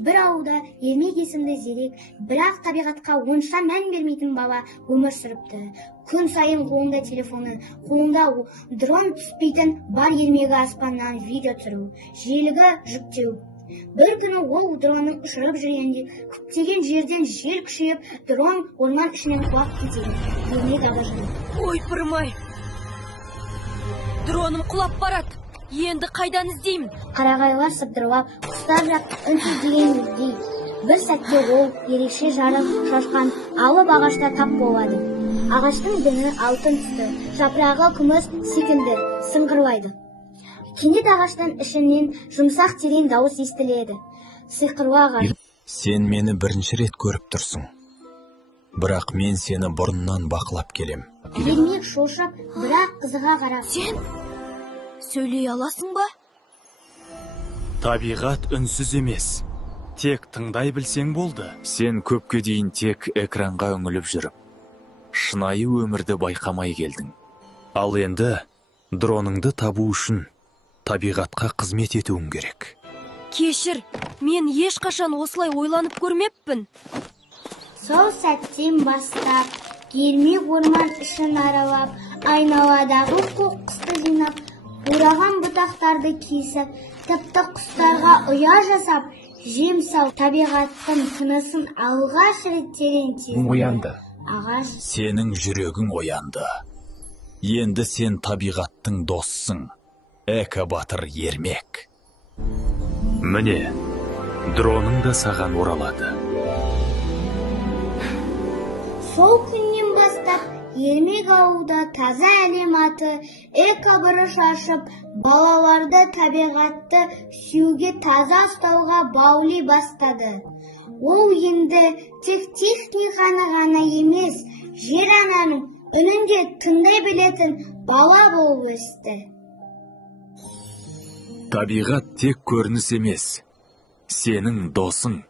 Бір ауылда Ермек есімді зерек, бірақ табиғатқа онша мән бермейтін бала өмір сүріпті. Күн сайын қолында телефоны, қолында дрон түспейтін бар ермегі аспаннан видео түсіру, желігі жүктеу. Бір күні ол дронның ұшырып жүргенде көптеген жерден жел күшейіп, дрон орман ішінен құлап кетеді. Ермек абажады. Ой, пырмай! Дроным құлап барады. Енді қайдан іздеймін? Қарағайлар сыбдырлап, құстар жақ үнсіз дегендей. Бір сәтте ол ерекше жарық шашқан алып ағашта тап болады. Ағаштың діңі алтын түсті, жапырағы күміс секілді сыңғырлайды. Кенет ағаштың ішінен жұмсақ терең дауыс естіледі. Сиқырлы ағаш. Сен мені бірінші рет көріп тұрсың. Бірақ мен сені бұрыннан бақылап келем. Ермек шошып, бірақ қызыға қарап. Сен сөйлей аласың ба? Табиғат үнсіз емес. Тек тыңдай білсең болды. Сен көпке дейін тек экранға үңіліп жүріп, шынайы өмірді байқамай келдің. Ал енді дроныңды табу үшін табиғатқа қызмет етуің керек. Кешір, мен ешқашан осылай ойланып көрмеппін. Сол сәттен бастап, Ермек орман ішін аралап, айналадағы қоқысты жинап, ураған бұтақтарды кесіп, тіпті құстарға ұя жасап, жем сау табиғаттың тынысын алғаш рет терең сезінді. Оянды. Ағаш. Сенің жүрегің оянды. Енді сен табиғаттың доссың. Эко-батыр Ермек. Міне, дроның да саған оралады. Сол күннен бастап Ермек ауылда таза әлем аты эко-бұрыш ашып, балаларды табиғатты сүюге, таза ұстауға баули бастады. Ол енді тек техниканы ғана емес, жер ананың үнін де тыңдай білетін бала болып өсті. Табиғат тек көрініс емес, сенің досың.